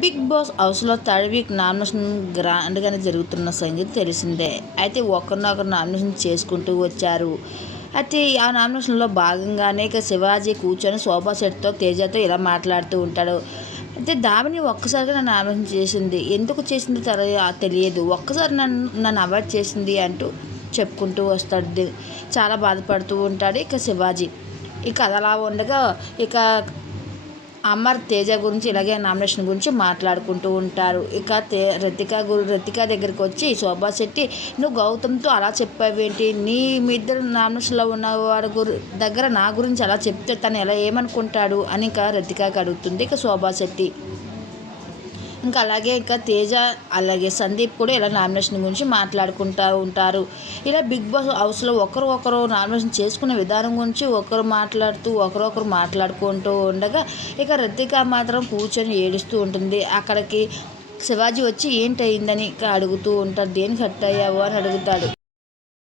Big boss హౌస్‌లో third week nomination గ్రాండ్‌గానే జరుగుతున్న సంగతి తెలిసిందే. అయితే ఒకరినొకరు నామినేషన్ చేసుకుంటూ వచ్చారు. అయితే ఆ నామినేషన్‌లో భాగంగానే ఇక శివాజీ కూర్చొని సోఫా సెట్‌తో తేజతో ఇలా మాట్లాడుతూ ఉంటాడు. అయితే దామిని ఒక్కసారిగా నన్ను నామినేషన్ చేసింది. ఎందుకు చేసిందో తెలియదు. ఒక్కసారి నన్ను అవాయిడ్ చేసింది అంటూ చెప్పుకుంటూ వస్తాడు. చాలా బాధపడుతూ ఉంటాడు ఇక శివాజీ. ఇక అదలా ఉండగా ఇక అమర్, తేజ గురించి ఇలాగే నామినేషన్ గురించి మాట్లాడుకుంటూ ఉంటారు. ఇక రతిక దగ్గరికి వచ్చి శోభా శెట్టి, నువ్వు గౌతమ్‌తో అలా చెప్పావేంటి? మీ ఇద్దరు నామినేషన్‌లో ఉన్న వాడి దగ్గర నా గురించి అలా చెప్తే తను ఎలా ఏమనుకుంటాడు అని ఇక రతికకి అడుగుతుంది ఇక శోభా శెట్టి. ఇంకా అలాగే ఇంకా తేజ అలాగే సందీప్ కూడా ఇలా నామినేషన్ గురించి మాట్లాడుకుంటూ ఉంటారు. ఇలా బిగ్ బాస్ హౌస్లో ఒకరు నామినేషన్ చేసుకునే విధానం గురించి ఒకరొకరు మాట్లాడుకుంటూ ఉండగా ఇక రతిక మాత్రం కూర్చొని ఏడుస్తూ ఉంటుంది. అక్కడికి శివాజీ వచ్చి ఏంటయిందని ఇక అడుగుతూ ఉంటాడు. దేనికి హర్ట్ అయ్యావు అని అడుగుతాడు.